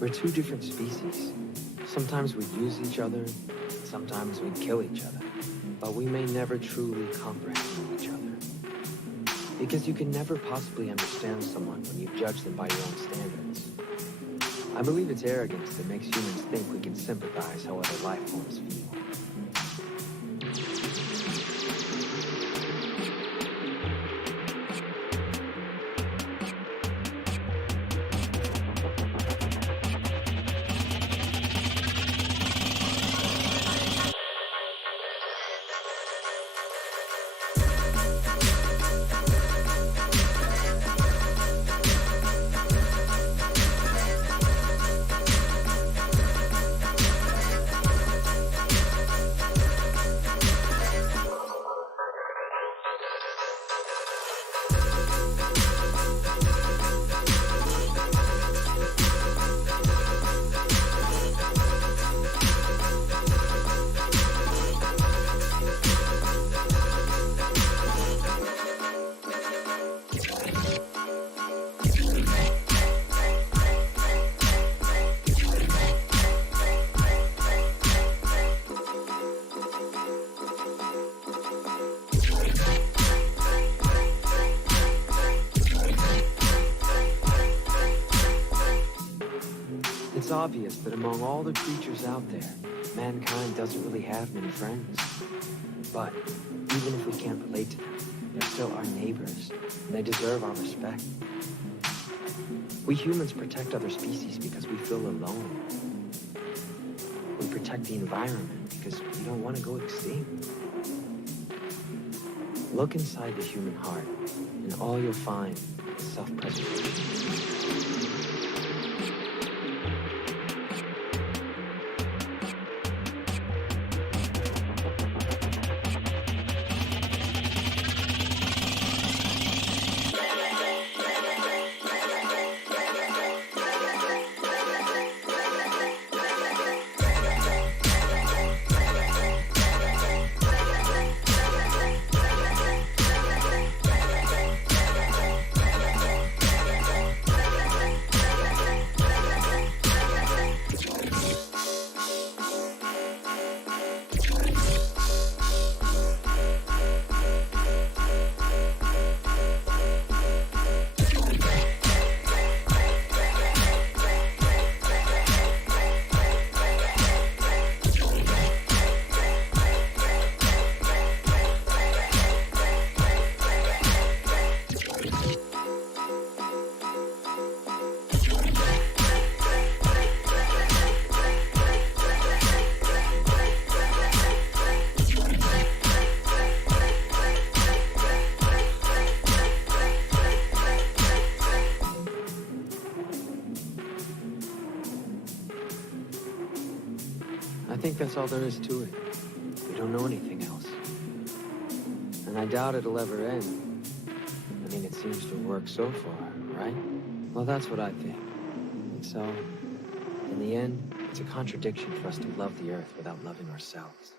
We're two different species. Sometimes we'd use each other, sometimes we'd kill each other, but we may never truly comprehend each other. Because you can never possibly understand someone when you judge them by your own standards. I believe it's arrogance that makes humans think we can sympathize how other life forms feel. It's obvious that among all the creatures out there, mankind doesn't really have many friends. But even if we can't relate to them, they're still our neighbors, and they deserve our respect. We humans protect other species because we feel alone. We protect the environment because we don't want to go extinct. Look inside the human heart, and all you'll find is self-preservation. I think that's all there is to it. We don't know anything else. And I doubt it'll ever end. I mean, it seems to work so far, right? Well, that's what I think. And so, in the end, it's a contradiction for us to love the earth without loving ourselves.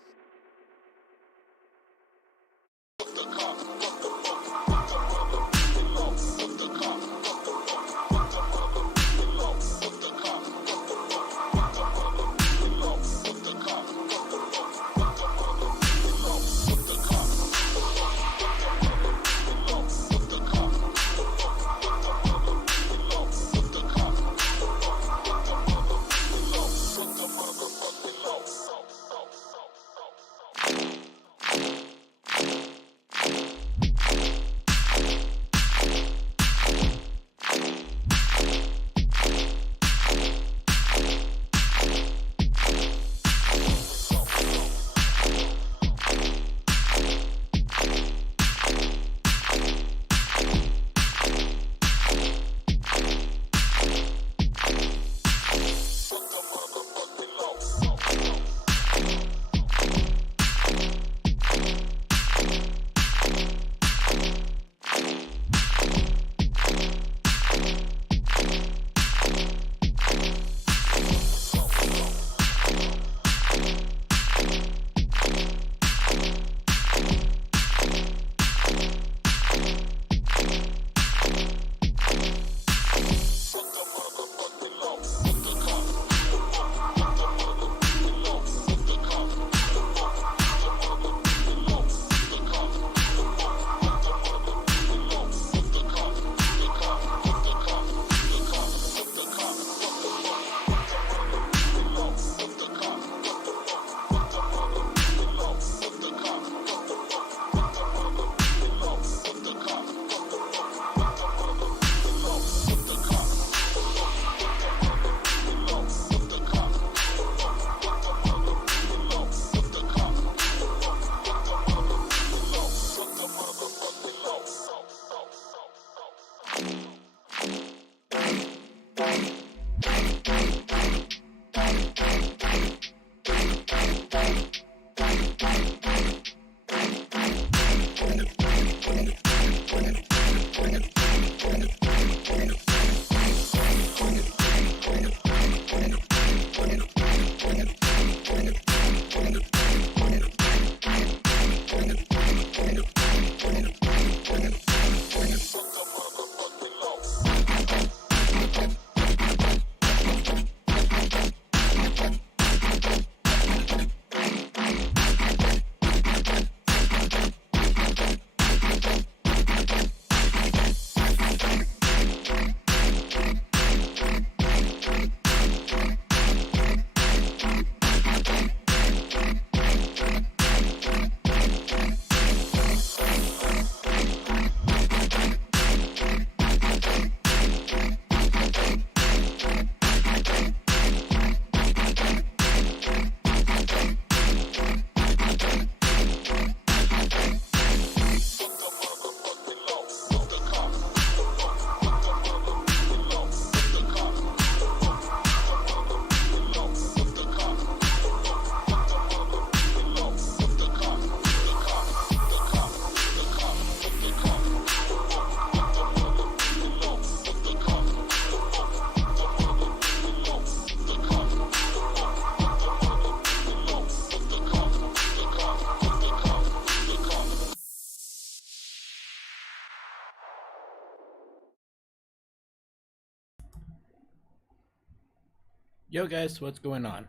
Yo guys, what's going on?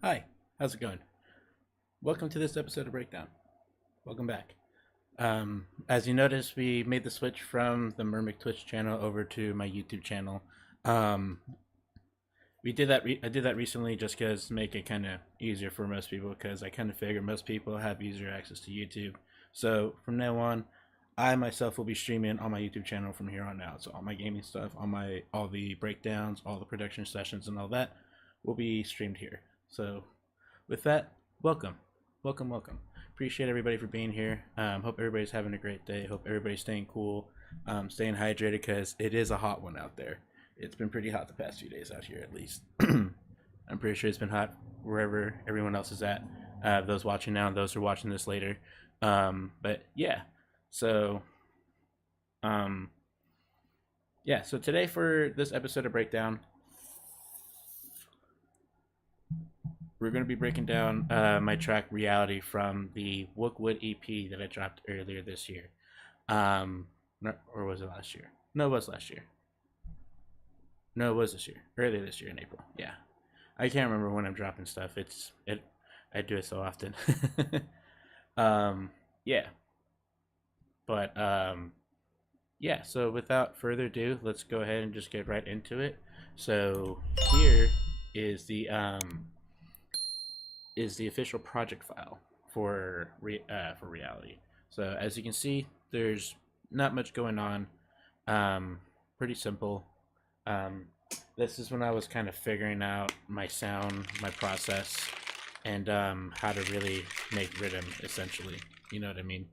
Hi, how's it going? Welcome to this episode of Breakdown. Welcome back. As you noticed, we made the switch from the Mermic Twitch channel over to my YouTube channel. We did that. I did that recently just because to make it kind of easier for most people, because I kind of figure most people have easier access to YouTube. So from now on, I myself will be streaming on my YouTube channel from here on out. So all my gaming stuff, all the breakdowns, all the production sessions, and all that will be streamed here. So with that, welcome. Appreciate everybody for being here. Hope everybody's having a great day. Hope everybody's staying cool, staying hydrated, because it is a hot one out there. It's been pretty hot the past few days out here, at least. I'm pretty sure it's been hot wherever everyone else is at. Those watching now and those who are watching this later. But yeah, so so today for this episode of Breakdown, we're going to be breaking down my track Reality from the Wook Wood EP that I dropped earlier this year. Or was it last year? No, it was last year. No, it was this year. Earlier this year in April. Yeah. I can't remember when I'm dropping stuff. I do it so often. Yeah. But so without further ado, let's go ahead and just get right into it. So here is the official project file for Reality. So as you can see, there's not much going on. Pretty simple. This is when I was kind of figuring out my sound, my process, and how to really make rhythm, essentially. You know what I mean?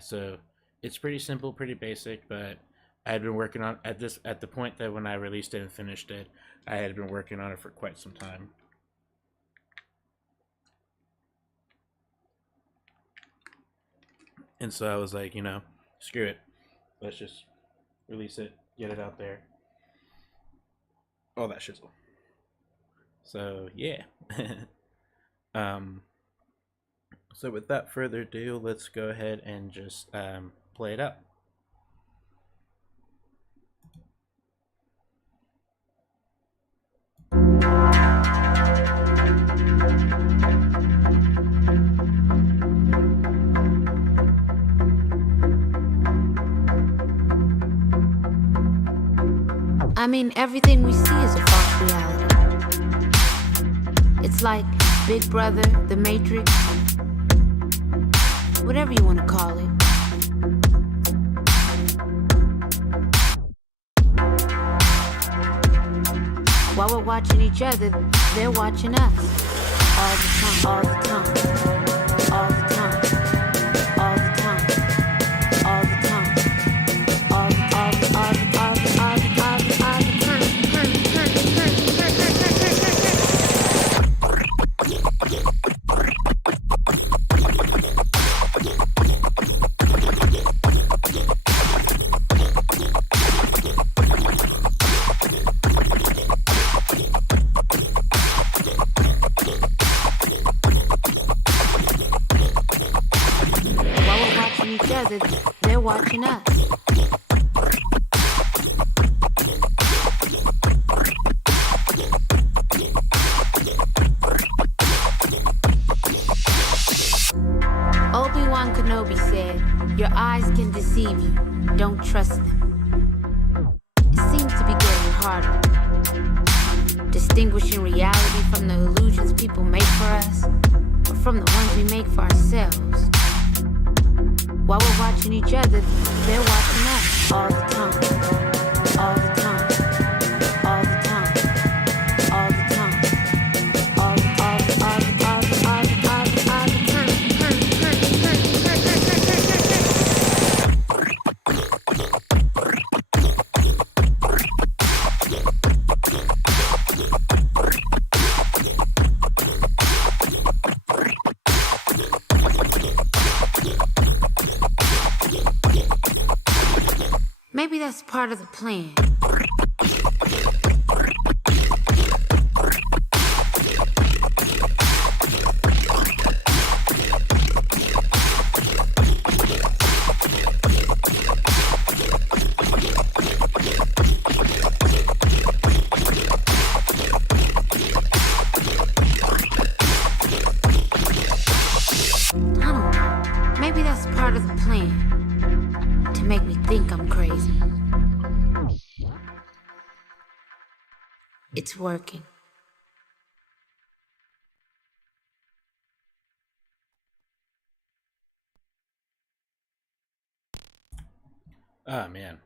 So it's pretty simple, pretty basic, but I had been working on at the point that when I released it and finished it, I had been working on it for quite some time. And so I was like, screw it. Let's just release it, get it out there. All that shizzle. So, yeah. So without further ado, let's go ahead and just play it out. I mean, everything we see is a false reality. It's like Big Brother, The Matrix, whatever you want to call it. While we're watching each other, they're watching us. All the time, all the time, all the time, all the time, all the time, all the they're watching us. Obi-Wan Kenobi said, "Your eyes can deceive you. Don't trust them." It seems to be getting harder. Distinguishing reality from the illusions people make for us, or from the ones we make for ourselves. While we're watching each other, they're watching us all the time, all the time, all the time, all the time, all the Maybe that's part of the plan. It's working. Ah, man,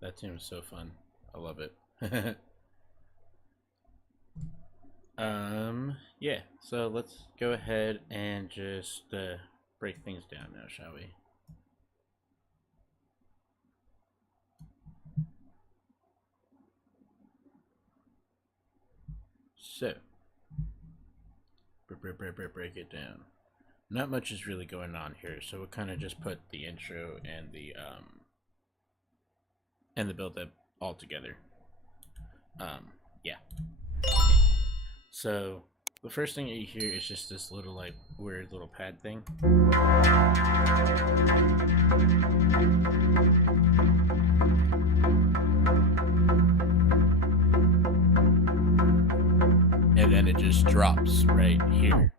that tune was so fun. I love it. Yeah. So let's go ahead and just break things down now, shall we? So, break it down. Not much is really going on here, so we'll kind of just put the intro and the build up all together. Yeah. So the first thing you hear is just this little like weird little pad thing. And then it just drops right here.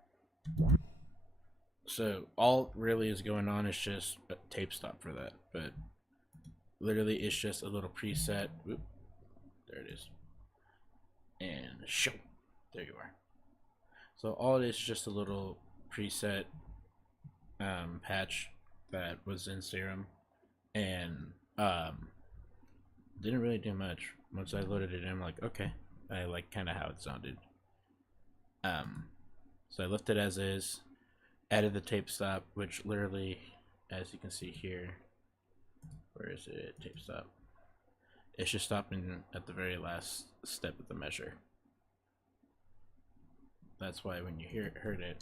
So all really is going on is just a tape stop for that, but literally it's just a little preset. Oop, there it is. And show. There you are. So all it is just a little preset patch that was in Serum, and didn't really do much. Once I loaded it in, I'm like, okay, I like kind of how it sounded. So I left it as is, added the tape stop, which literally, as you can see here, where is it? Tape stop. It's just stopping at the very last step of the measure. That's why when you heard it,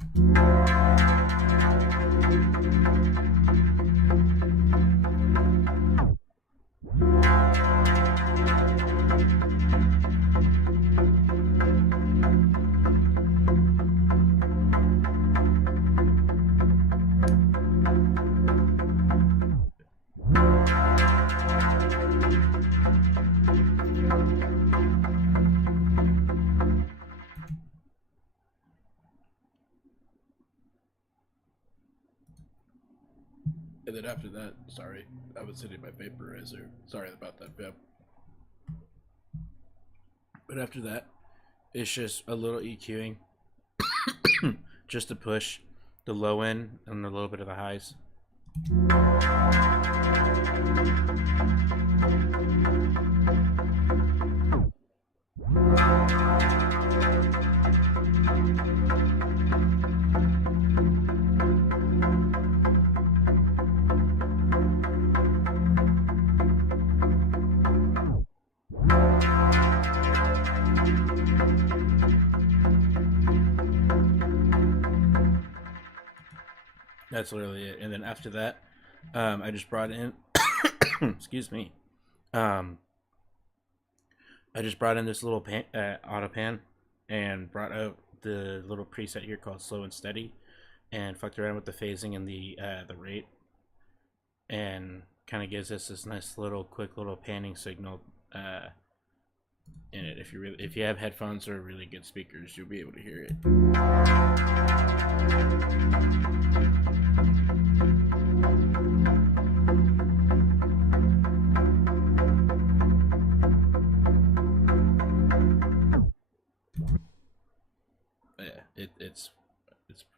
and then after that, sorry, I was hitting my vaporizer. Sorry about that, Beb. But after that, it's just a little EQing, just to push the low end and a little bit of the highs. That's literally it. And then after that, I just brought in, excuse me, I just brought in this little auto pan and brought out the little preset here called Slow and Steady, and fucked around with the phasing and the rate, and kind of gives us this nice little quick little panning signal in it. If you have headphones or really good speakers, you'll be able to hear it. Yeah,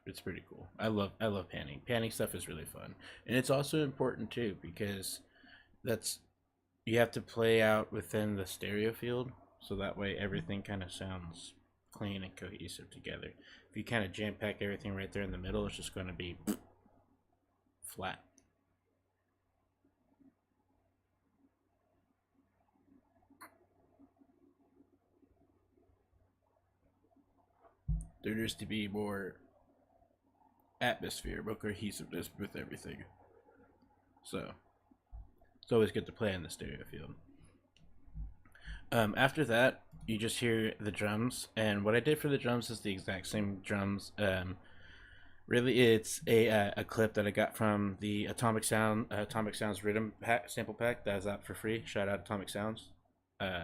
it's pretty cool. I love panning. Panning stuff is really fun, and it's also important too because you have to play out within the stereo field, so that way everything kind of sounds clean and cohesive together. If you kind of jam pack everything right there in the middle, it's just going to be flat. There needs to be more atmosphere, more cohesiveness with everything. So it's always good to play in the stereo field. After that, you just hear the drums, and what I did for the drums is the exact same drums. Really, it's a clip that I got from the Atomic Sounds Rhythm sample pack that is out for free. Shout out Atomic Sounds.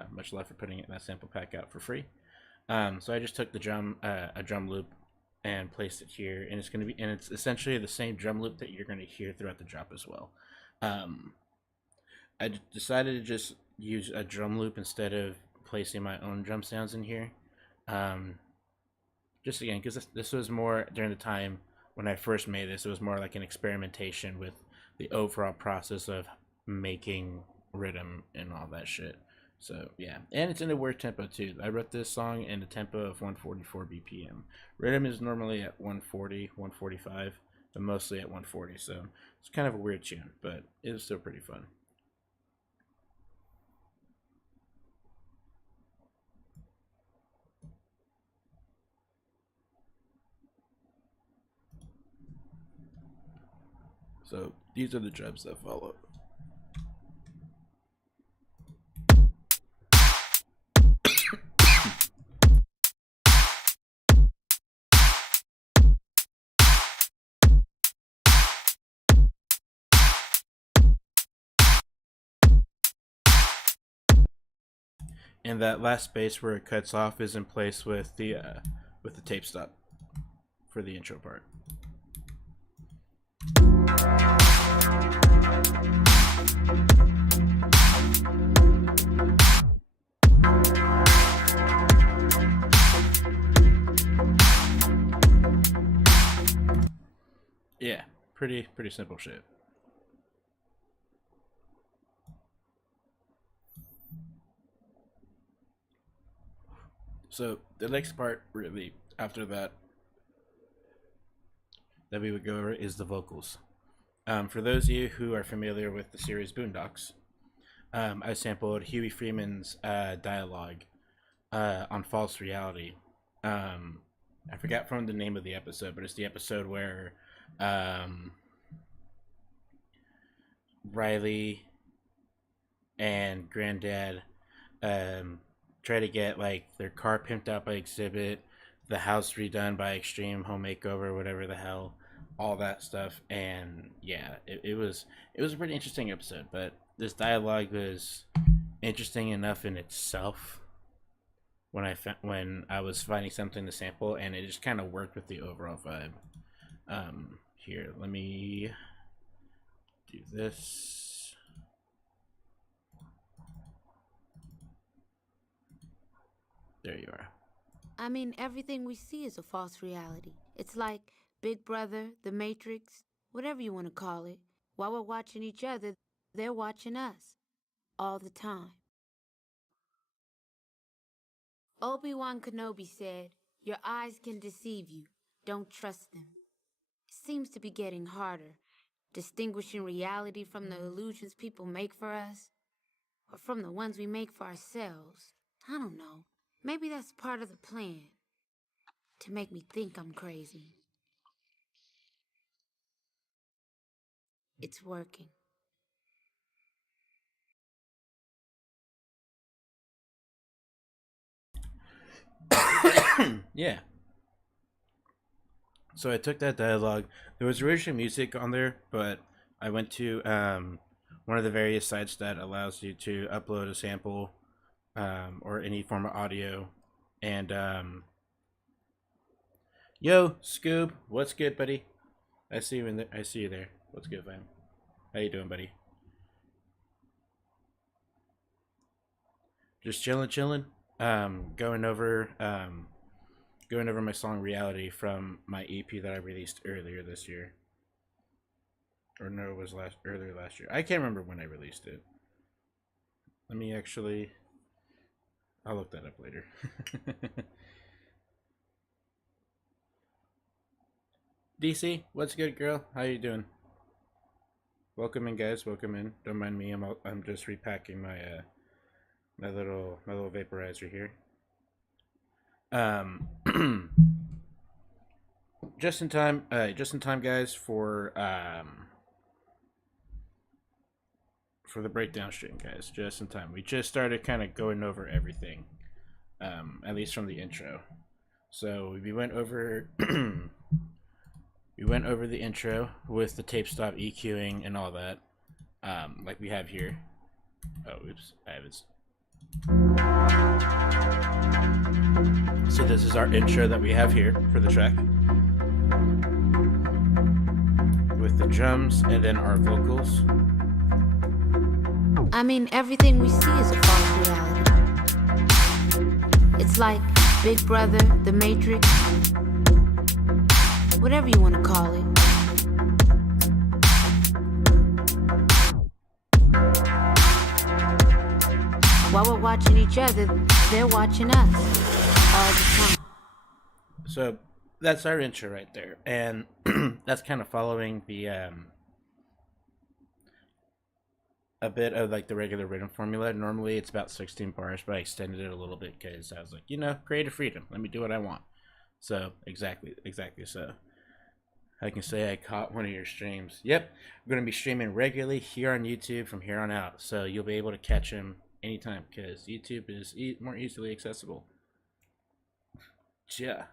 Much love for putting that sample pack out for free. So I just took a drum loop and placed it here, and it's essentially the same drum loop that you're going to hear throughout the drop as well. I decided to just use a drum loop instead of placing my own drum sounds in here. Just again, because this was more during the time when I first made this. It was more like an experimentation with the overall process of making rhythm and all that shit. So yeah, and it's in a weird tempo too. I wrote this song in a tempo of 144 BPM. Rhythm is normally at 140, 145, but mostly at 140. So it's kind of a weird tune, but it was still pretty fun. So these are the drums that follow. And that last space where it cuts off is in place with the tape stop for the intro part. Yeah, pretty simple shit. So the next part, really, after that we would go over is the vocals. For those of you who are familiar with the series Boondocks, I sampled Huey Freeman's dialogue on False Reality. I forgot from the name of the episode, but it's the episode where Riley and Granddad try to get like their car pimped out by Exhibit, the house redone by Extreme Home Makeover, whatever the hell, all that stuff. And yeah, it was a pretty interesting episode. But this dialogue was interesting enough in itself when I was finding something to sample, and it just kind of worked with the overall vibe. Here, let me do this. There you are. I mean, everything we see is a false reality. It's like Big Brother, The Matrix, whatever you want to call it. While we're watching each other, they're watching us. All the time. Obi-Wan Kenobi said, "Your eyes can deceive you. Don't trust them." It seems to be getting harder, distinguishing reality from the illusions people make for us, or from the ones we make for ourselves. I don't know. Maybe that's part of the plan, to make me think I'm crazy. It's working. Yeah. So I took that dialogue. There was original music on there, but I went to one of the various sites that allows you to upload a sample or any form of audio. And yo, Scoob, what's good, buddy? I see you in there. I see you there. What's good, man? How you doing, buddy? Just chilling. Going over my song Reality from my EP that I released earlier this year. Or no, it was earlier last year. I can't remember when I released it. Let me actually, I'll look that up later. DC, what's good, girl? How you doing? Welcome in, guys. Welcome in. Don't mind me. I'm just repacking my my little vaporizer here. Just in time, guys, for the breakdown stream, guys. Just in time. We just started kind of going over everything, at least from the intro. So we went over the intro with the tape stop EQing and all that, like we have here. Oh, oops, I have it. So this is our intro that we have here for the track, with the drums and then our vocals. I mean, everything we see is a false reality. It's like Big Brother, The Matrix, whatever you want to call it. While we're watching each other, they're watching us all the time. So that's our intro right there, and that's kind of following the a bit of like the regular rhythm formula. Normally it's about 16 bars, but I extended it a little bit because I was like, creative freedom. Let me do what I want. So exactly. So I can say I caught one of your streams. Yep, I'm going to be streaming regularly here on YouTube from here on out, so you'll be able to catch him anytime because YouTube is more easily accessible. Yeah.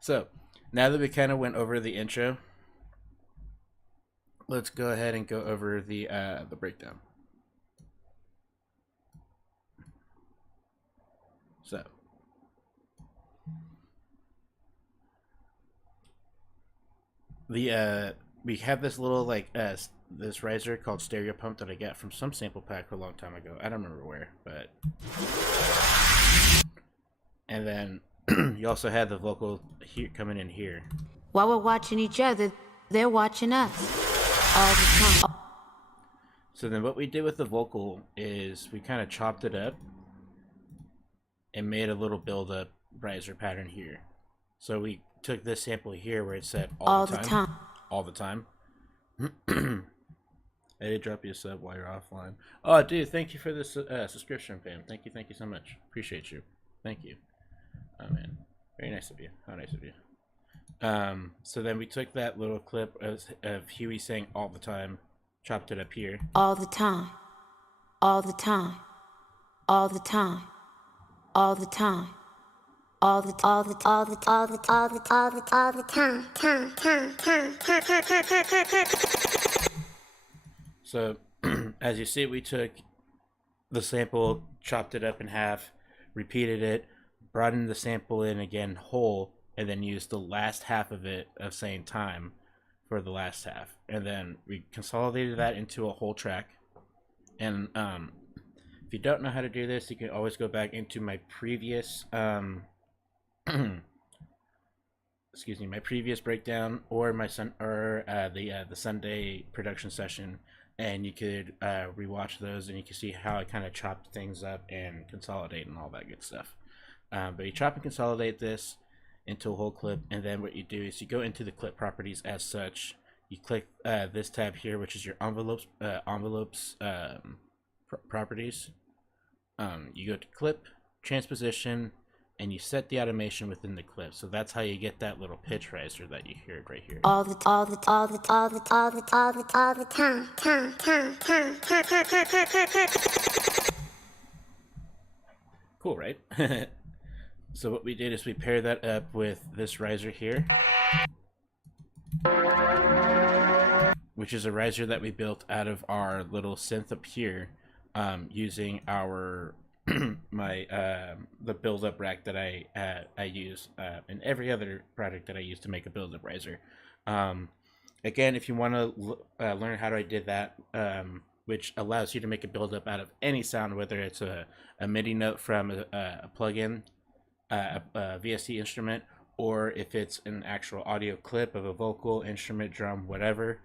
So now that we kind of went over the intro, let's go ahead and go over the breakdown. So the we have this little this riser called Stereo Pump that I got from some sample pack a long time ago. I don't remember where, but and then you also had the vocal here coming in here. While we're watching each other, they're watching us all the time. So then what we did with the vocal is we kind of chopped it up and made a little build-up riser pattern here. So we took this sample here where it said all the time. All the time. I did drop you a sub while you're offline. Oh, dude, thank you for this subscription, fam. Thank you so much. Appreciate you. Thank you. Oh, man. Very nice of you. How nice of you. So then we took that little clip of Huey saying all the time, chopped it up here. All the time. All the time. All the time. All the time. All the time. So as you see, we took the sample, chopped it up in half, repeated it, brought in the sample in again whole, and then used the last half of it of saying time for the last half. And then we consolidated that into a whole track. And if you don't know how to do this, you can always go back into my previous excuse me, my previous breakdown or the Sunday production session, and you could rewatch those, and you can see how I kind of chopped things up and consolidate and all that good stuff. But you chop and consolidate this into a whole clip, and then what you do is you go into the clip properties as such. You click this tab here, which is your envelopes properties. You go to clip, transposition, and you set the automation within the clip. So that's how you get that little pitch riser that you heard right here. All the time. Cool, right? So what we did is we paired that up with this riser here, which is a riser that we built out of our little synth up here, using our the build-up rack that I use in every other project that I use to make a build-up riser. Again, if you want to learn how I did that, which allows you to make a build-up out of any sound, whether it's a MIDI note from a plugin, a VST instrument, or if it's an actual audio clip of a vocal, instrument, drum, whatever,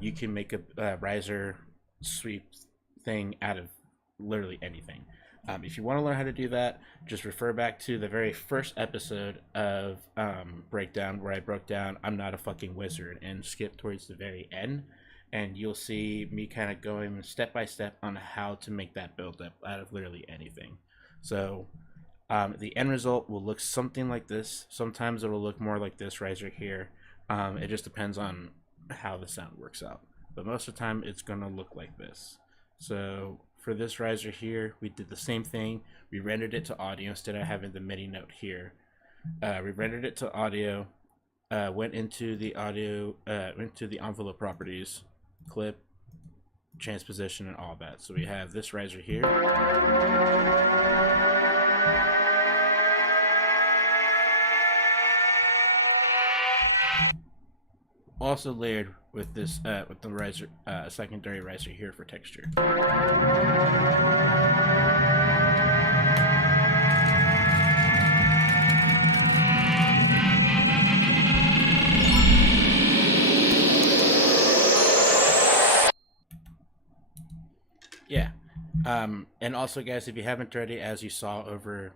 you can make a riser sweep thing out of literally anything. If you want to learn how to do that, just refer back to the very first episode of Breakdown, where I broke down I'm Not a Fucking Wizard, and skip towards the very end, and you'll see me kind of going step by step on how to make that build up out of literally anything. So the end result will look something like this. Sometimes it will look more like this riser here. It just depends on how the sound works out, but most of the time it's going to look like this. So for this riser here, we did the same thing. We rendered it to audio instead of having the MIDI note here. We rendered it to audio, went into the audio, into the envelope properties, clip, transposition, and all that. So we have this riser here. Also layered with this, with the riser, secondary riser here for texture. And also, guys, if you haven't already, as you saw over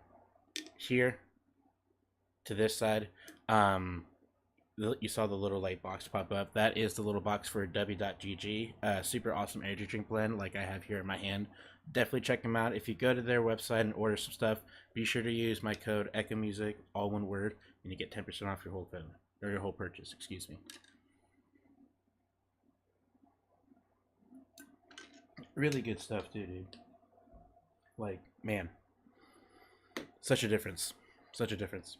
here to this side, you saw the little light box pop up. That is the little box for w.gg. Super awesome energy drink blend like I have here in my hand. Definitely check them out. If you go to their website and order some stuff, be sure to use my code EchoMusic, all one word, and you get 10% off your whole code, or your whole purchase, excuse me. Really good stuff too, dude. Like, man, such a difference. Such a difference.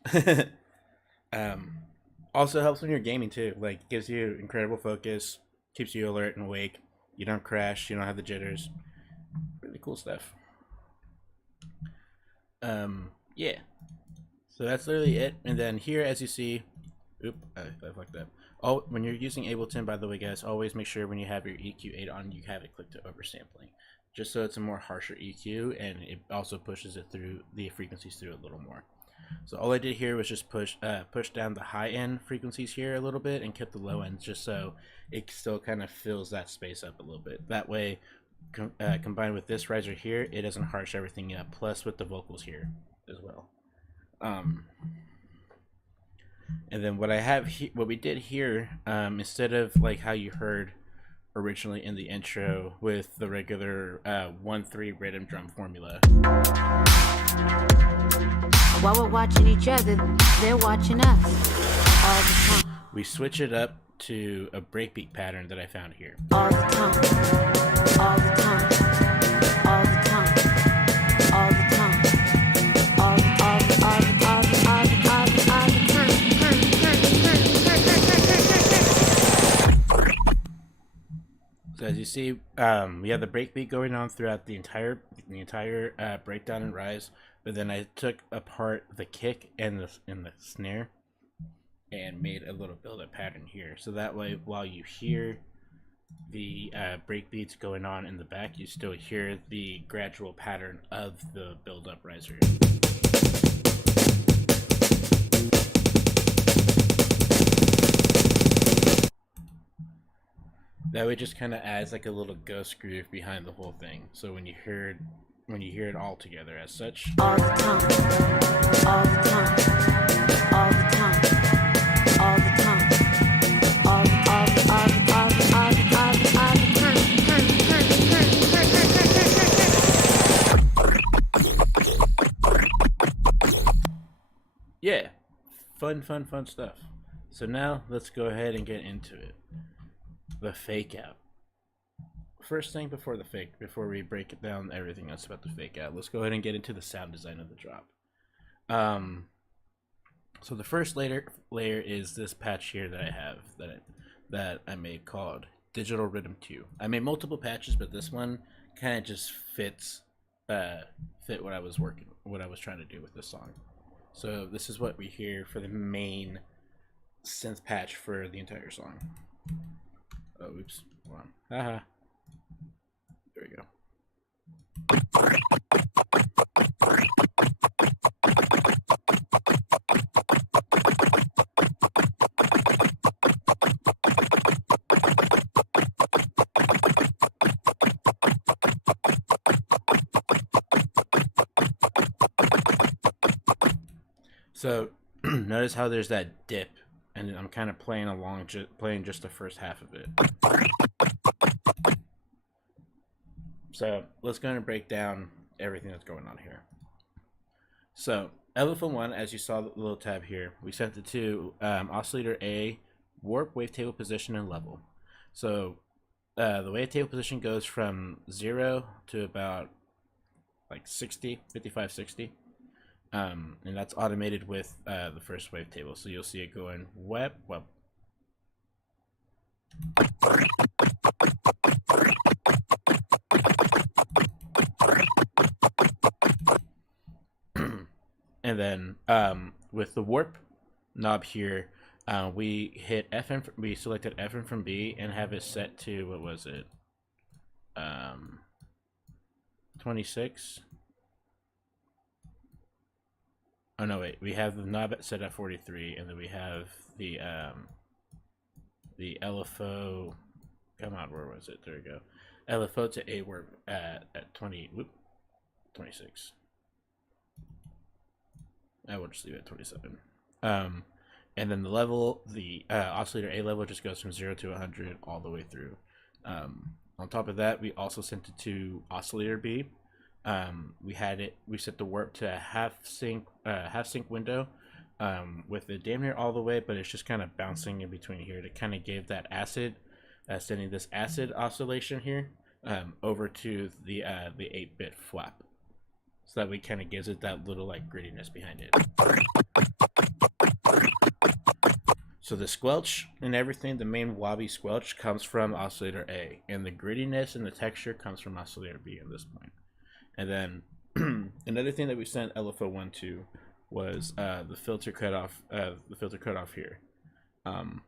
Also helps when you're gaming too. Like, gives you incredible focus, keeps you alert and awake. You don't crash. You don't have the jitters. Really cool stuff. Yeah. So that's literally it. And then here, as you see, I fucked up. Oh, when you're using Ableton, by the way, guys, always make sure when you have your EQ8 on, you have it clicked to oversampling, just so it's a more harsher EQ, and it also pushes it through the frequencies through a little more. So all I did here was just push down the high end frequencies here a little bit and kept the low ends just so it still kind of fills that space up a little bit. That way, combined with this riser here, it doesn't harsh everything up. Plus with the vocals here as well. And then what we did here, instead of like how you heard originally in the intro with the regular 1-3 rhythm drum formula. While we're watching each other, they're watching us all the time. We switch it up to a breakbeat pattern that I found here. All the time, all the time, all the time, all the time, all the So as you see, we have the breakbeat going on throughout the entire breakdown and rise. But then I took apart the kick and the snare and made a little build-up pattern here. So that way, while you hear the breakbeats going on in the back, you still hear the gradual pattern of the build-up riser. That way, just kind of adds like a little ghost groove behind the whole thing. So when you hear it all together as such. all the time, all the time, all the time, all the time, all the Yeah, fun stuff. So now let's go ahead and get into it. The fake out. First thing before we break it down everything else about the fake out, let's go ahead and get into the sound design of the drop. So the first layer is this patch here that I have that I made called Digital Rhythm 2. I made multiple patches, but this one kind of just fit what I was trying to do with this song. So this is what we hear for the main synth patch for the entire song. Oh, oops, hold on. Haha. There we go. So notice how there's that dip, and I'm kind of playing along, playing just the first half of it. So let's go and break down everything that's going on here. So LFO 1, as you saw the little tab here, we set it to oscillator A, warp, wavetable position, and level. So the wavetable position goes from 0 to about like 60, 55, 60. And that's automated with the first wavetable. So you'll see it going wep. And then with the warp knob here, we hit FM. We selected FM from B and have it set to, what was it? 26. Oh no, wait. We have the knob set at 43, and then we have the LFO. Come on, where was it? There we go. LFO to A warp at 26. I will just leave it at 27. And then the oscillator A level just goes from 0 to 100 all the way through. On top of that, we also sent it to oscillator B. We set the warp to a half sync window with it damn near all the way, but it's just kind of bouncing in between here to kind of give that acid, sending this acid oscillation here over to the 8-bit flap. So that way kind of gives it that little like grittiness behind it. So the squelch and everything, the main wobby squelch comes from oscillator A, and the grittiness and the texture comes from oscillator B at this point. And then another thing that we sent LFO1 to was the filter cutoff here, and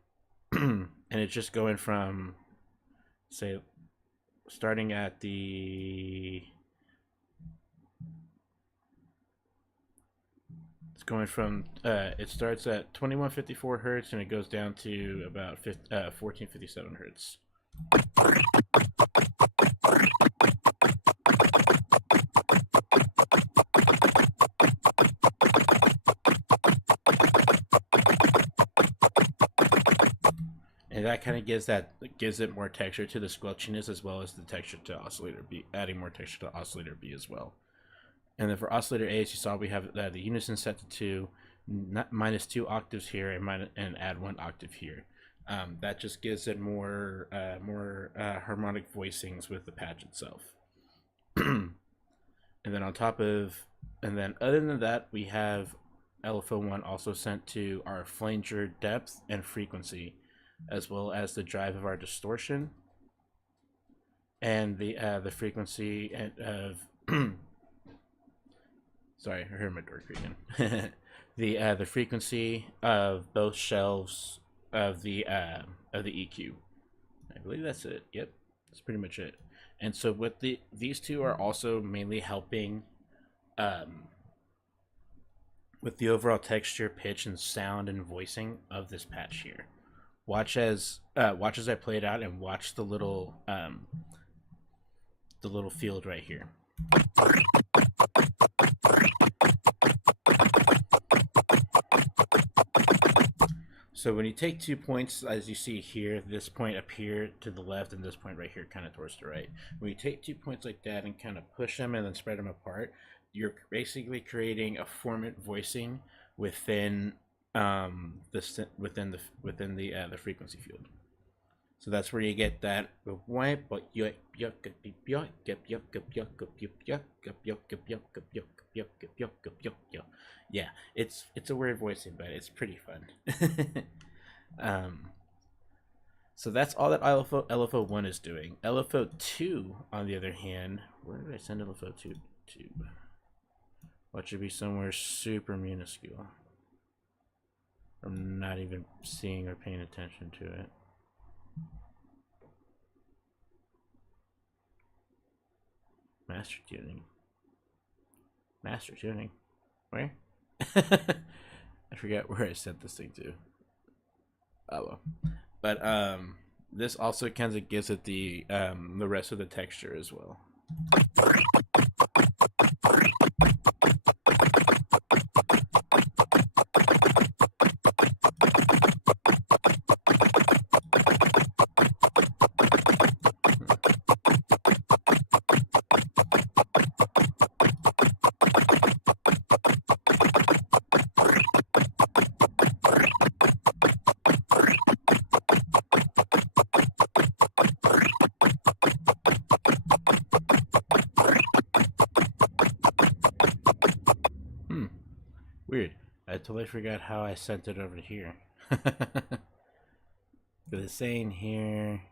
it's just going from, say, starting at the it starts at 2154 hertz and it goes down to about 1457 hertz. And that kind of gives it more texture to the squelchiness, as well as the texture to oscillator B, adding more texture to oscillator B as well. And then for oscillator A, as you saw, we have the unison set to 2, -2 octaves here, and add 1 octave here. That just gives it more harmonic voicings with the patch itself. And then other than that, we have LFO1 also sent to our flanger depth and frequency, as well as the drive of our distortion and the frequency of sorry, I heard my door creaking. The frequency of both shelves of the EQ. I believe that's it. Yep, that's pretty much it. And so with these two are also mainly helping with the overall texture, pitch, and sound and voicing of this patch here. Watch as I play it out, and watch the little field right here. So when you take 2 points, as you see here, this point up here to the left and this point right here kind of towards the right. When you take 2 points like that and kind of push them and then spread them apart, you're basically creating a formant voicing within the frequency field. So that's where you get that. Yeah, it's a weird voicing, but it's pretty fun. So that's all that LFO1 is doing. LFO2, on the other hand, where did I send LFO2 to? What should be somewhere super minuscule. I'm not even seeing or paying attention to it. Master tuning. Where? I forgot where I sent this thing to. Oh well. But this also kind of gives it the rest of the texture as well. Weird. I totally forgot how I sent it over here. It's saying here,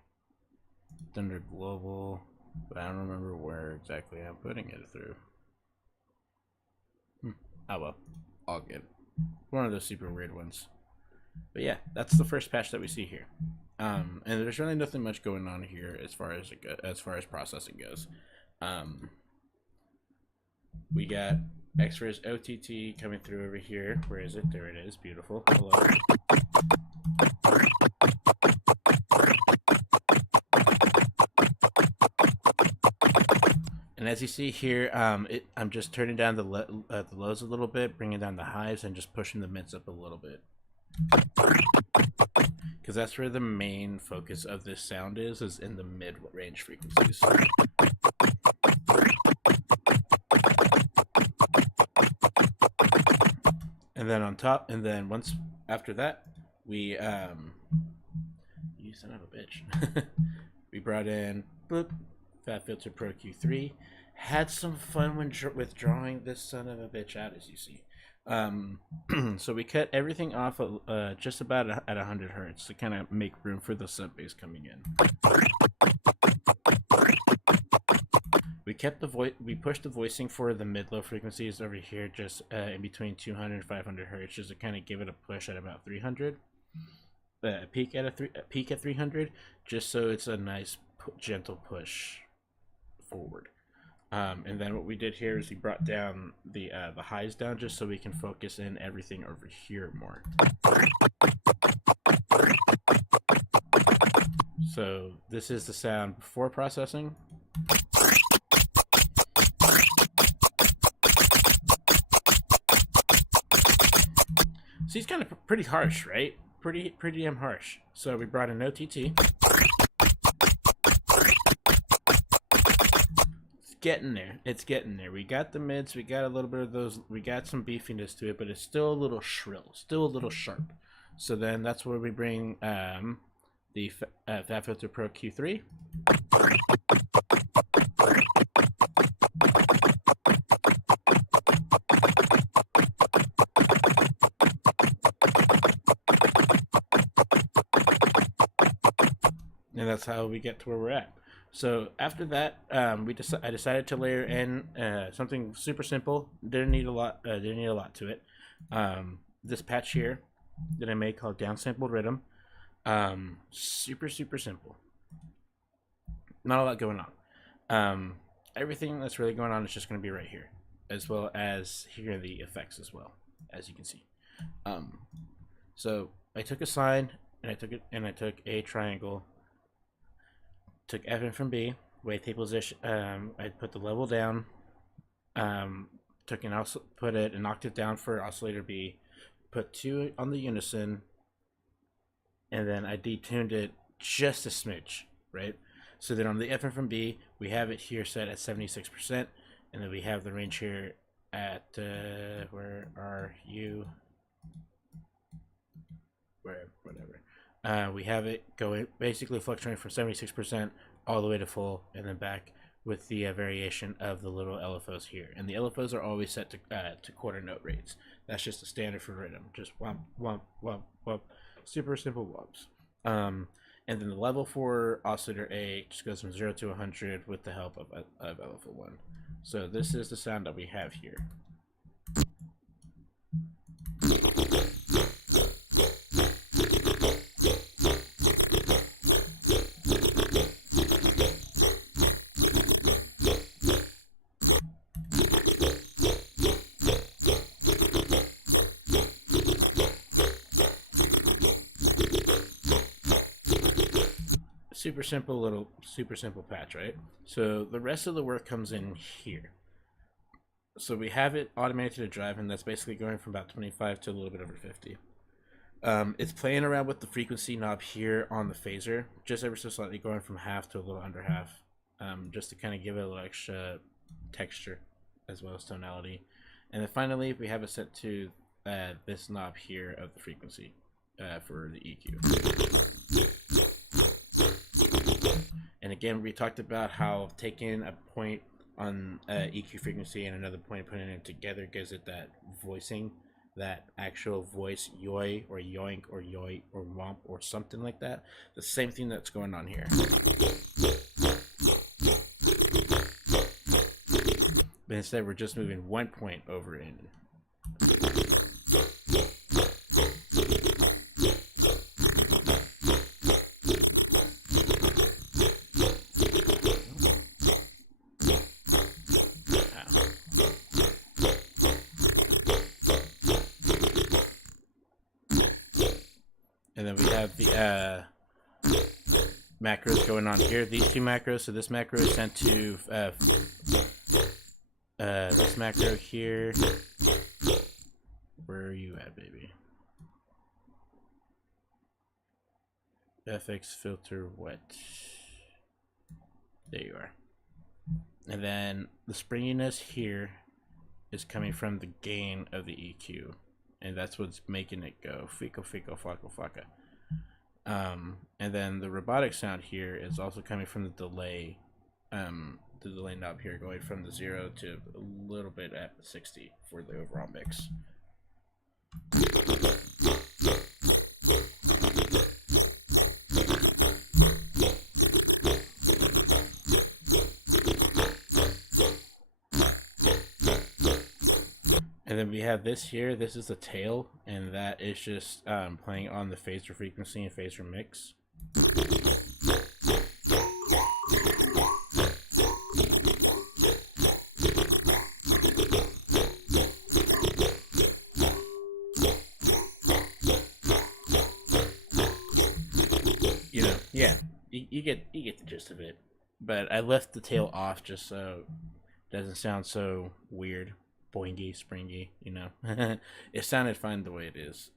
it's under global, but I don't remember where exactly I'm putting it through. Oh well, all good. One of those super weird ones. But yeah, that's the first patch that we see here. And there's really nothing much going on here as far as processing goes. We got X-Rays OTT coming through over here. Where is it? There it is. Beautiful. Hello. as you see here, I'm just turning down the lows a little bit, bringing down the highs, and just pushing the mids up a little bit. Because that's where the main focus of this sound is in the mid-range frequencies. And then on top, and then once after that, we you son of a bitch. We brought in Fat Filter Pro Q3. Had some fun with drawing this son of a bitch out, as you see. So we cut everything off just about at 100 hertz to kind of make room for the sub bass coming in. We kept we pushed the voicing for the mid-low frequencies over here, just in between 200 and 500 hertz, just to kind of give it a push at about 300. Peak at 300, just so it's a nice gentle push forward. And then what we did here is we brought down the highs down just so we can focus in everything over here more. So this is the sound before processing. So he's kind of pretty harsh, right? Pretty damn harsh. So we brought in OTT. It's getting there. We got the mids, we got a little bit of those, we got some beefiness to it, but it's still a little shrill, still a little sharp. So then that's where we bring the Fat Filter Pro Q3. And that's how we get to where we're at. So after that, I decided to layer in something super simple. Didn't need a lot to it. This patch here that I made called Downsampled Rhythm. Super simple. Not a lot going on. Everything that's really going on is just going to be right here, as well as here are the effects as well, as you can see. So I took a sine and I took a triangle. Took F from B, wavetable position. I put the level down. Put an octave down for oscillator B. Put 2 on the unison, and then I detuned it just a smidge, right? So then on the F from B, we have it here set at 76%, and then we have the range here at where are you? Whatever. We have it going basically fluctuating from 76% all the way to full, and then back with the variation of the little LFOs here. And the LFOs are always set to quarter note rates. That's just a standard for rhythm. Just womp, womp, womp, womp. Super simple womps. And then the level for oscillator A just goes from 0 to 100 with the help of LFO1. So this is the sound that we have here. Super simple patch, right? So the rest of the work comes in here. So we have it automated to drive, and that's basically going from about 25 to a little bit over 50. It's playing around with the frequency knob here on the phaser, just ever so slightly, going from half to a little under half, just to kind of give it a little extra texture as well as tonality. And then finally we have it set to this knob here of the frequency for the EQ. And again, we talked about how taking a point on EQ frequency and another point, putting it together gives it that voicing, that actual voice, yoy or yoink or yoy or womp or something like that. The same thing that's going on here. But instead, we're just moving 1 point over in. And then we have the macros going on here. These two macros. So this macro is sent to This macro here. Where are you at, baby? FX filter wet. There you are. And then the springiness here is coming from the gain of the EQ. And that's what's making it go fico fico flaco flaca. And then the robotic sound here is also coming from the delay knob here, going from the 0 to a little bit at 60 for the overall mix. And then we have this here. This is the tail, and that is just playing on the phaser frequency and phaser mix. You know, yeah, you get the gist of it. But I left the tail off just so it doesn't sound so weird. Boingy, springy, you know. It sounded fine the way it is.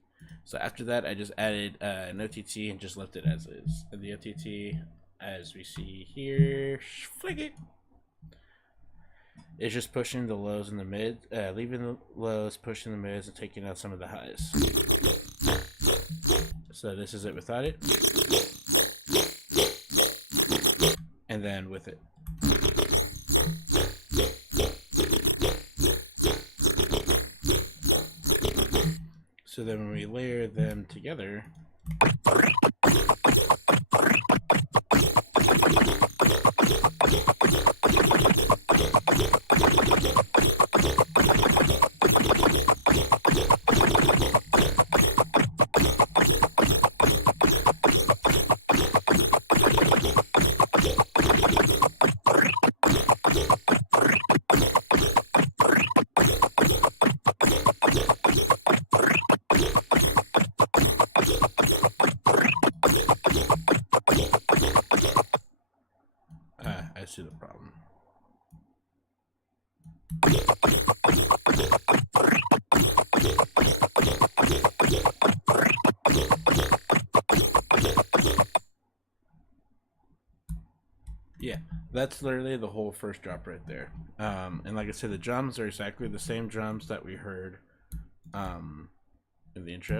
So after that, I just added an OTT and just left it as is. And the OTT, as we see here, flick it. It's just pushing the lows and the mid, leaving the lows, pushing the mids, and taking out some of the highs. So this is it without it. And then with it. So then when we layer them together, I see the problem. Yeah, that's literally the whole first drop right there. And like I said, the drums are exactly the same drums that we heard in the intro.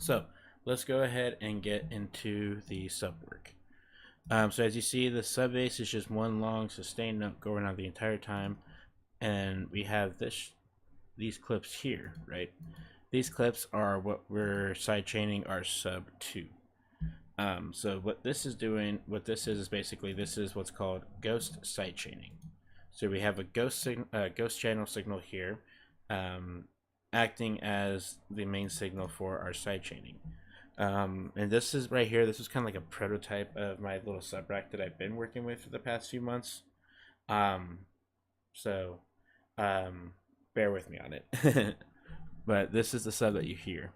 So let's go ahead and get into the sub work. So as you see, the sub bass is just one long sustained note going on the entire time, and we have these clips here, right? These clips are what we're sidechaining our sub to. So what this is doing, is basically this is what's called ghost sidechaining. So we have a ghost channel signal here, acting as the main signal for our sidechaining. And this is right here, this is kind of like a prototype of my little sub rack that I've been working with for the past few months. So bear with me on it. But this is the sub that you hear.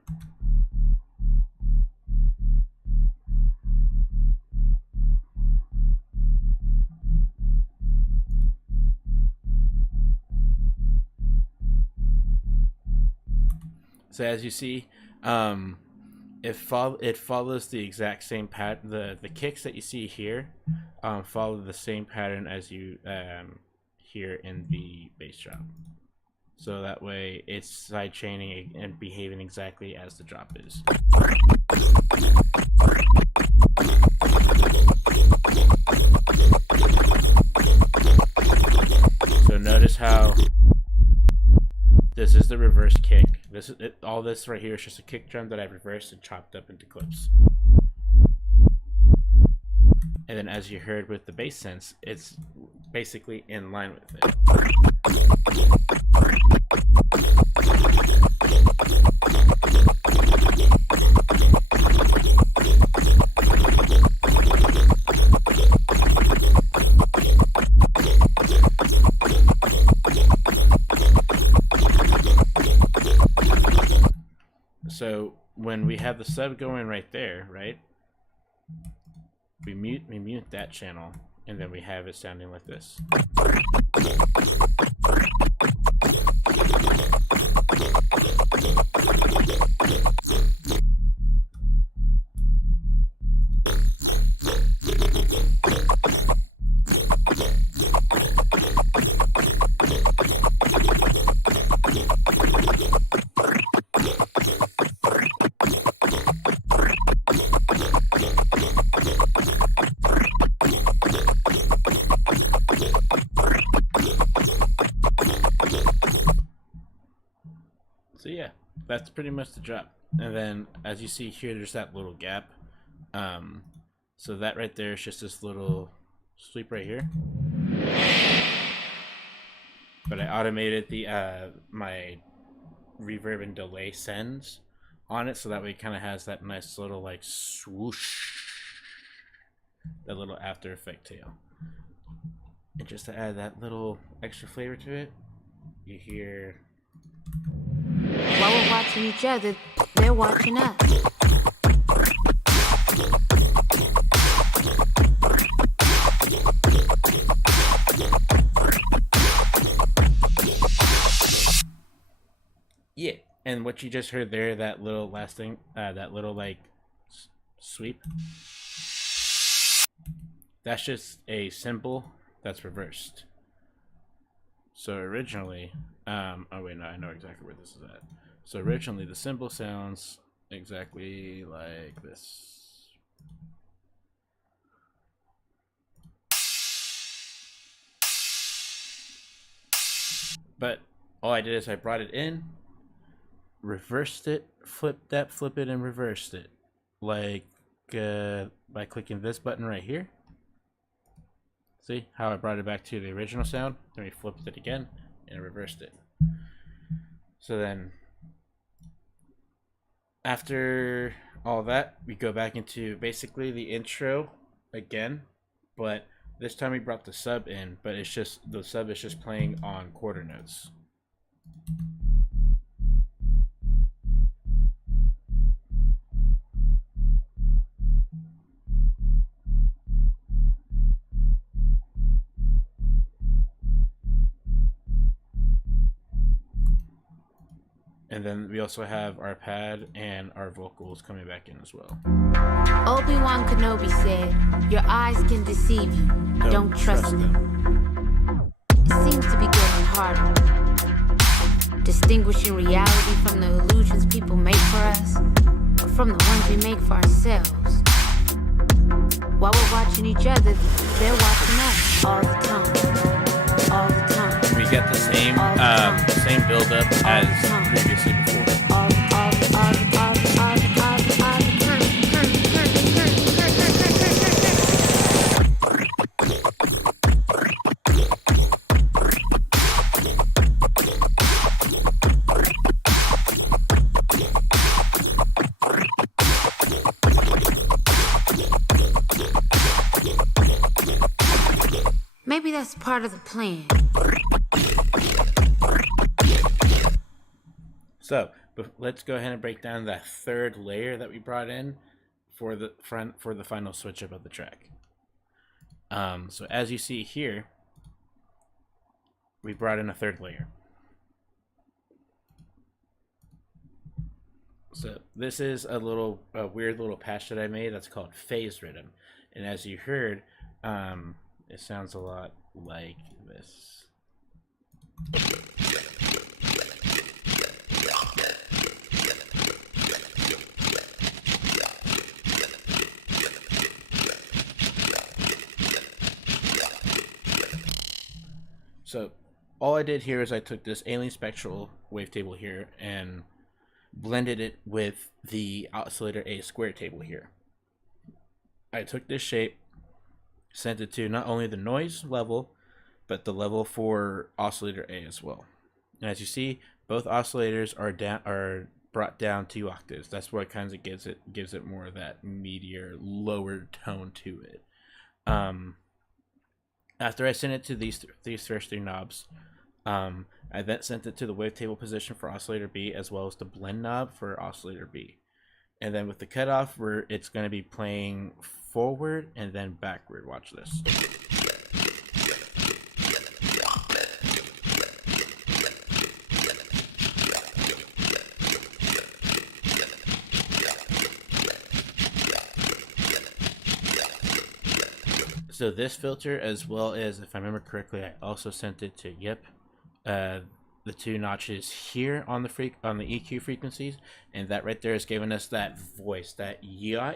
So as you see, it follows the exact same pattern. The kicks that you see here follow the same pattern as you hear in the bass drop. So that way it's side chaining and behaving exactly as the drop is. So notice how this is the reverse kick. This is it, all this right here is just a kick drum that I've reversed and chopped up into clips. And then as you heard with the bass sense, it's basically in line with it. So when we have the sub going right there, right? We mute that channel, and then we have it sounding like this. So yeah, that's pretty much the drop. And then as you see here, there's that little gap. So that right there is just this little sweep right here. But I automated the my reverb and delay sends on it, so that way it kind of has that nice little like swoosh, that little after effect tail. And just to add that little extra flavor to it, you hear. While we're watching each other, they're watching us. Yeah, and what you just heard there, that little last thing, that little like sweep, that's just a cymbal that's reversed. So originally, oh wait, no, I know exactly where this is at. So originally the cymbal sounds exactly like this. But all I did is I brought it in, reversed it, flipped that, flip it, and reversed it. Like by clicking this button right here. See how I brought it back to the original sound? Then we flipped it again and reversed it. So then after all that, we go back into basically the intro again, but this time we brought the sub in, but it's just the sub is just playing on quarter notes. And then we also have our pad and our vocals coming back in as well. Obi-Wan Kenobi said, "Your eyes can deceive you. Don't trust them." It seems to be getting harder. Distinguishing reality from the illusions people make for us, or from the ones we make for ourselves. While we're watching each other, they're watching us all the time. All the time. We get the same build up as previously before. Maybe that's part of the plan. So let's go ahead and break down that third layer that we brought in for the final switch up of the track. So as you see here, we brought in a third layer. So this is a weird little patch that I made that's called phase rhythm, and as you heard, it sounds a lot like this. So all I did here is I took this alien spectral wavetable here and blended it with the oscillator A square table here. I took this shape sent it to not only the noise level, but the level for oscillator A as well. And as you see, both oscillators are brought down 2 octaves. That's what kind of gives it more of that meatier, lower tone to it. After I sent it to these first 3 knobs, I then sent it to the wavetable position for oscillator B, as well as the blend knob for oscillator B. And then with the cutoff, where it's going to be playing forward and then backward. Watch this. So this filter, as well as, if I remember correctly, I also sent it to the 2 notches here on the EQ frequencies, and that right there is giving us that voice, that yeah.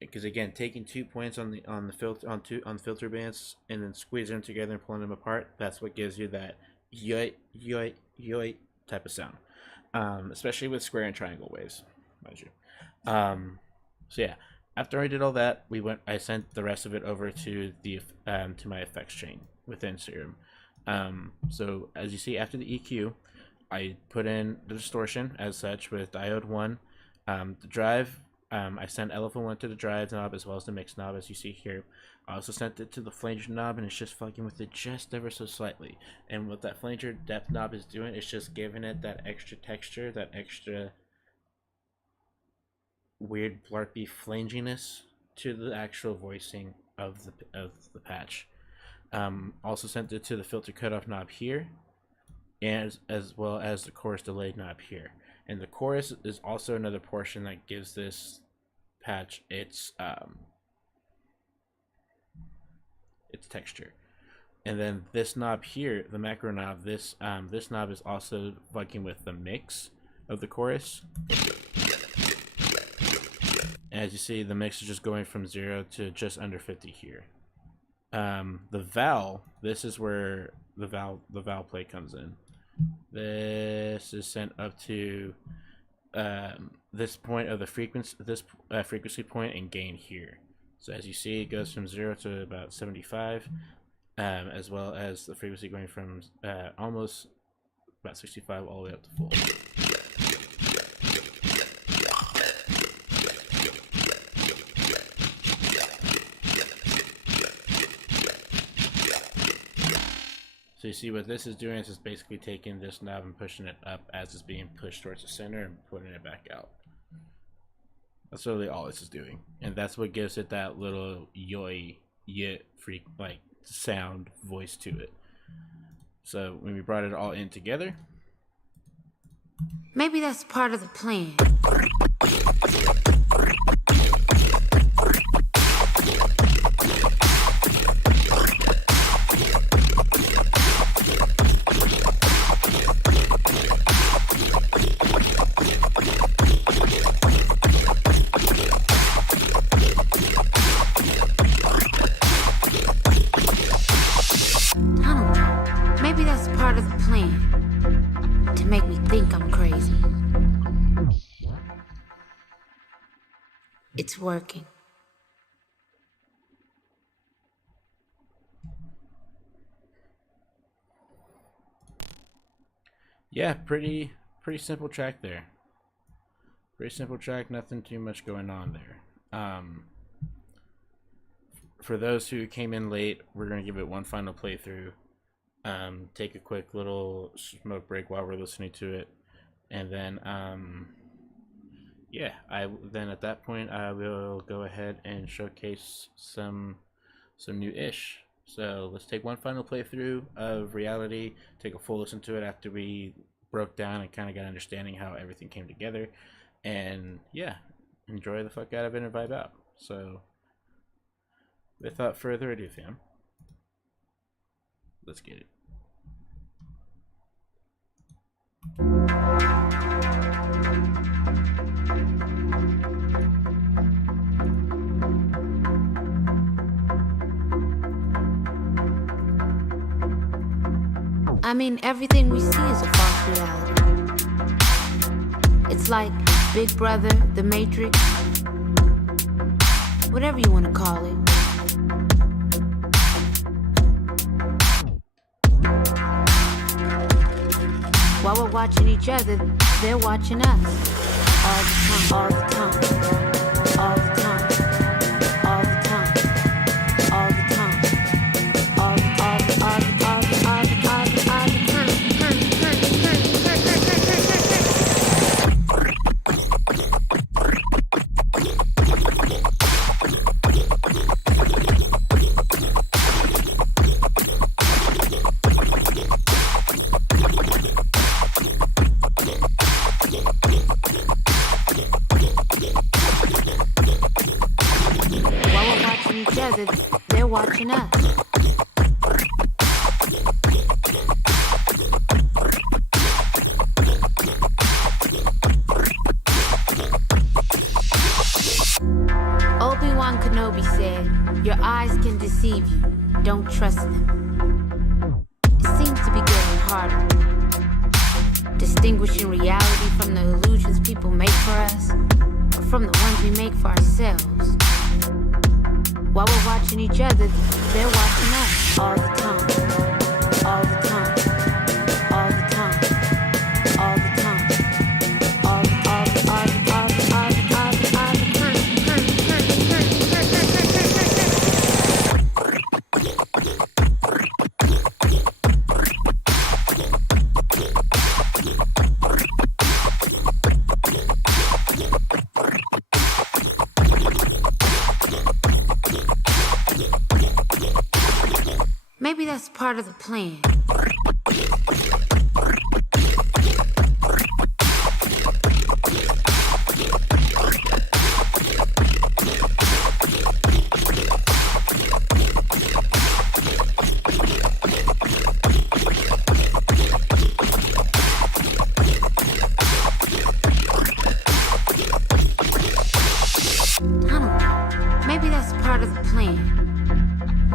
Because again, taking 2 points on the filter bands and then squeezing them together and pulling them apart, that's what gives you that yeah type of sound, especially with square and triangle waves, mind you. So yeah, after I did all that, I sent the rest of it over to to my effects chain within Serum. So as you see, after the EQ, I put in the distortion as such with diode 1. The drive, I sent LFO1 to the drive knob as well as the mix knob, as you see here. I also sent it to the flanger knob, and it's just fucking with it just ever so slightly. And what that flanger depth knob is doing, it's just giving it that extra texture, that extra weird blarpy flanginess to the actual voicing of the patch. Also sent it to the filter cutoff knob here, and as well as the chorus delay knob here. And the chorus is also another portion that gives this patch its texture. And then this knob here, the macro knob, this knob is also fucking with the mix of the chorus. As you see, the mix is just going from 0 to just under 50 here. The vowel, this is where the vowel play comes in. This is sent up to this point of the frequency point and gain here. So as you see, it goes from 0 to about 75, as well as the frequency going from almost about 65 all the way up to full. So you see what this is doing is just basically taking this knob and pushing it up as it's being pushed towards the center and putting it back out. That's really all this is doing. And that's what gives it that little freak like sound voice to it. So when we brought it all in together, maybe that's part of the plan. It's working. Yeah, pretty simple track there. Pretty simple track, nothing too much going on there. For those who came in late, we're gonna give it one final playthrough. Take a quick little smoke break while we're listening to it, and then yeah, then at that point I will go ahead and showcase some new-ish. So let's take one final playthrough of Reality, take a full listen to it after we broke down and kind of got understanding how everything came together, and yeah, enjoy the fuck out of it and vibe out. So without further ado, fam, let's get it. I mean, everything we see is a false reality. It's like Big Brother, The Matrix, whatever you want to call it. While we're watching each other, they're watching us. All the time, all the time, all the time, all the time, all the time, all the they're watching us. Obi-Wan Kenobi said, your eyes can deceive you. Don't trust them. It seems to be getting harder. Distinguishing reality from the illusions people make for us, or from the ones we make for ourselves. While we're watching each other, they're watching us. All the time, all the time, all the time, all the time, all the Maybe that's part of the plan. I don't know. Maybe that's part of the plan.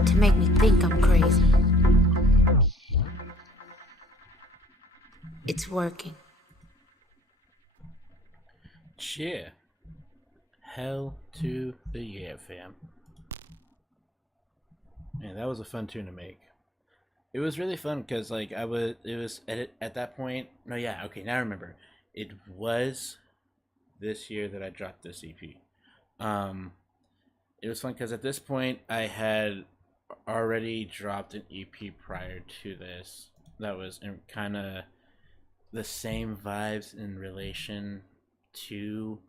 To make me think I'm crazy. It's working. Yeah. Hell to the yeah, fam. Man, that was a fun tune to make. It was really fun because, like, it was at that point. No, yeah, okay, now I remember. It was this year that I dropped this EP. It was fun because at this point I had already dropped an EP prior to this that was in kind of the same vibes in relation to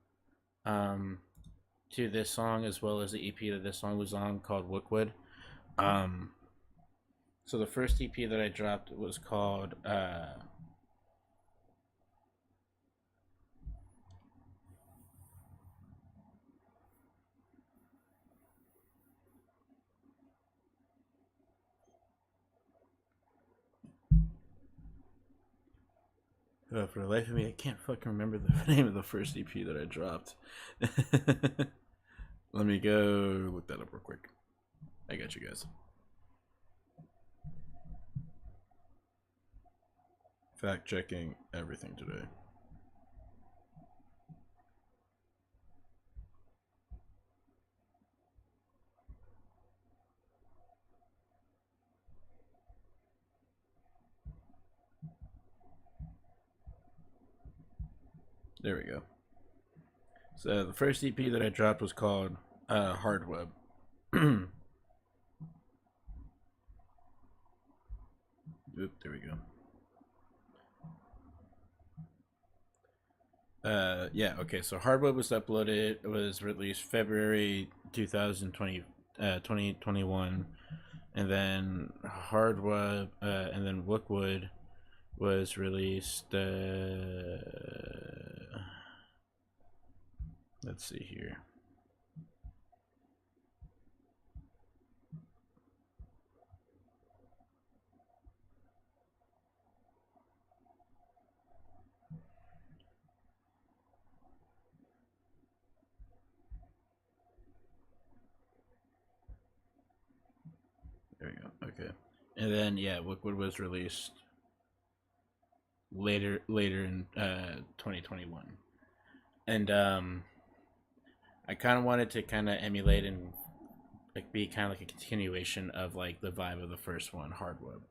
this song, as well as the EP that this song was on, called Wook Wood. So the first EP that I dropped was called for the life of me, I can't fucking remember the name of the first EP that I dropped. Let me go look that up real quick. I got you guys. Fact checking everything today. There we go. So the first EP that I dropped was called Hard Web. Oop, there we go. Yeah, okay, so Hard Web was uploaded. It was released February 2021. And then Hard Web, and then Wook Wood was released, let's see here. There we go. Okay. And then yeah, Wook Wood was released later in 2021. And I kind of wanted to kind of emulate and like be kind of like a continuation of like the vibe of the first one, Hardwood.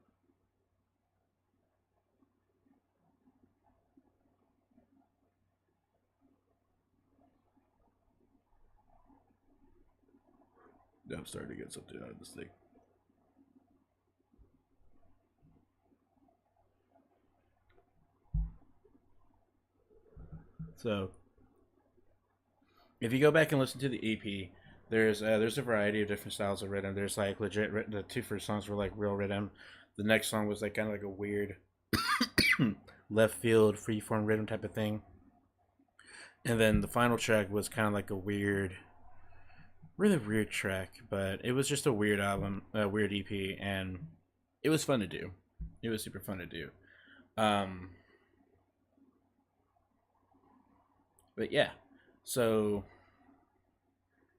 I'm starting to get something out of this thing. So, if you go back and listen to the EP, there's a variety of different styles of rhythm. There's like legit. The two first songs were like real rhythm. The next song was like kind of like a weird left field freeform rhythm type of thing. And then the final track was kind of like a weird, really weird track, but it was just a weird album, a weird EP, and it was fun to do. It was super fun to do. But yeah, so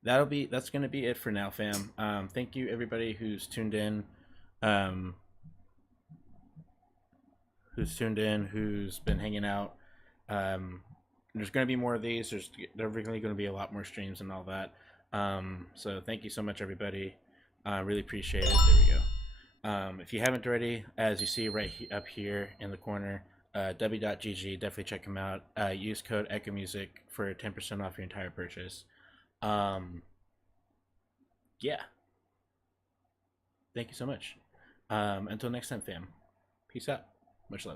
that's gonna be it for now, fam. Thank you everybody who's tuned in, who's been hanging out. There's gonna be more of these. There's really gonna be a lot more streams and all that. So thank you so much, everybody. Really appreciate it. There we go. If you haven't already, as you see right up here in the corner, w.gg, definitely check them out. Use code EchoMusic for 10% off your entire purchase. Yeah. Thank you so much. Until next time, fam. Peace out. Much love.